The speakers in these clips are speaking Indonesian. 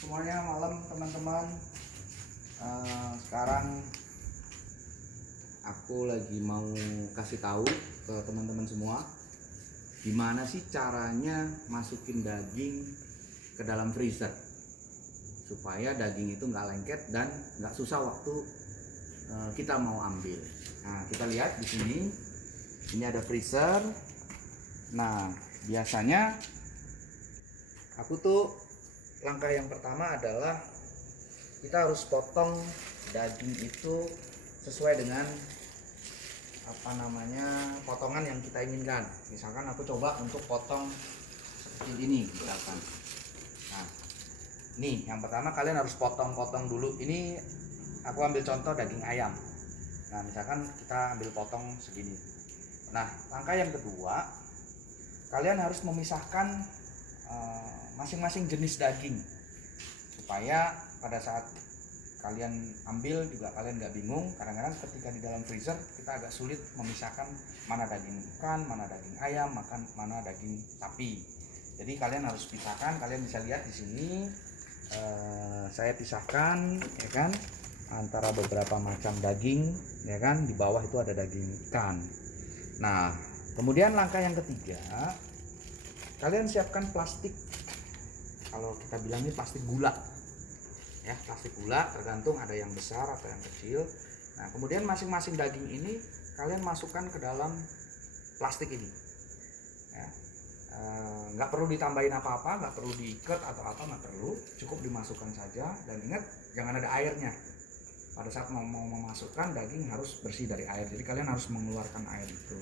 semuanya, malam teman-teman. Sekarang aku lagi mau kasih tahu ke teman-teman semua gimana sih caranya masukin daging ke dalam freezer supaya daging itu nggak lengket dan nggak susah waktu kita mau ambil. Nah, kita lihat di sini, ini ada freezer. Nah, biasanya aku tuh langkah yang pertama adalah kita harus potong daging itu sesuai dengan potongan yang kita inginkan. Misalkan aku coba untuk potong seperti ini misalkan. Nah, nih yang pertama kalian harus potong-potong dulu. Ini aku ambil contoh daging ayam. Nah, misalkan kita ambil potong segini. Nah, langkah yang kedua, kalian harus memisahkan masing-masing jenis daging supaya pada saat kalian ambil juga kalian nggak bingung. Kadang-kadang ketika di dalam freezer kita agak sulit memisahkan mana daging ikan, mana daging ayam, mana daging sapi. Jadi kalian harus pisahkan. Kalian bisa lihat di sini saya pisahkan, ya kan, antara beberapa macam daging, ya kan. Di bawah itu ada daging ikan. Nah, kemudian langkah yang ketiga, kalian siapkan plastik. Kalau kita bilang ini plastik gula, ya, plastik gula, tergantung ada yang besar atau yang kecil. Nah, kemudian masing-masing daging ini kalian masukkan ke dalam plastik ini, ya. Nggak perlu ditambahin apa-apa, nggak perlu diikat atau apa, nggak perlu, cukup dimasukkan saja. Dan ingat, jangan ada airnya. Pada saat mau memasukkan daging harus bersih dari air, jadi kalian harus mengeluarkan air itu.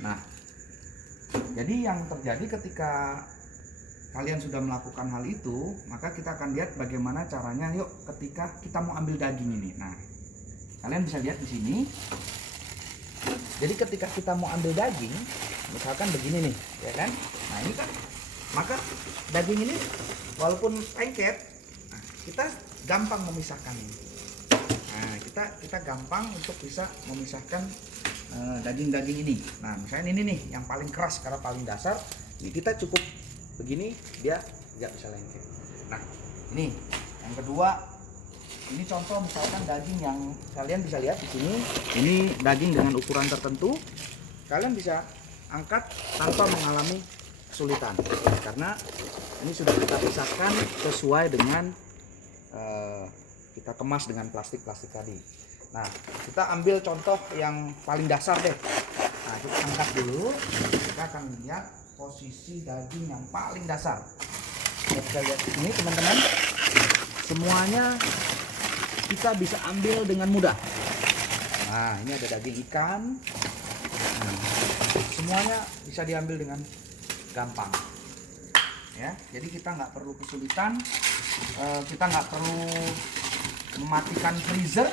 Nah, jadi yang terjadi ketika kalian sudah melakukan hal itu, maka kita akan lihat bagaimana caranya. Yuk, ketika kita mau ambil daging ini. Nah, kalian bisa lihat di sini. Jadi ketika kita mau ambil daging, misalkan begini nih, ya kan? Nah, ini kan, maka daging ini walaupun lengket, nah, kita gampang memisahkan ini. Nah, kita gampang untuk bisa memisahkan daging-daging ini. Nah, misalnya ini nih yang paling keras karena paling dasar, ini kita cukup begini, dia nggak bisa lengket. Nah, ini yang kedua, ini contoh misalkan daging yang kalian bisa lihat di sini. Ini daging dengan ukuran tertentu, kalian bisa angkat tanpa mengalami kesulitan karena ini sudah kita pisahkan sesuai dengan kita kemas dengan plastik tadi. Nah, kita ambil contoh yang paling dasar deh. Nah, kita angkat dulu, kita akan lihat posisi daging yang paling dasar. Kita lihat ini teman-teman, semuanya kita bisa ambil dengan mudah. Nah, ini ada daging ikan. Nah, semuanya bisa diambil dengan gampang, ya. Jadi kita nggak perlu kesulitan, kita nggak perlu mematikan freezer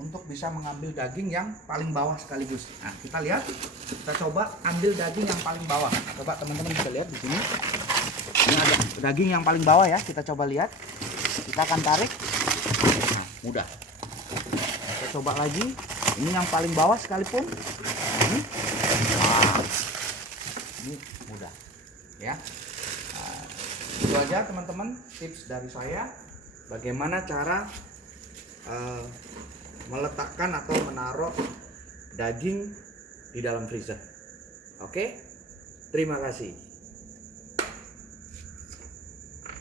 untuk bisa mengambil daging yang paling bawah sekaligus. Nah, kita lihat, kita coba ambil daging yang paling bawah. Coba teman-teman bisa lihat di sini. Ini ada daging yang paling bawah, ya. Kita coba lihat. Kita akan tarik. Nah, mudah. Kita coba lagi. Ini yang paling bawah sekalipun. Nah, ini mudah, ya. Nah, itu aja teman-teman tips dari saya. Bagaimana cara meletakkan atau menaruh daging di dalam freezer. Oke, terima kasih.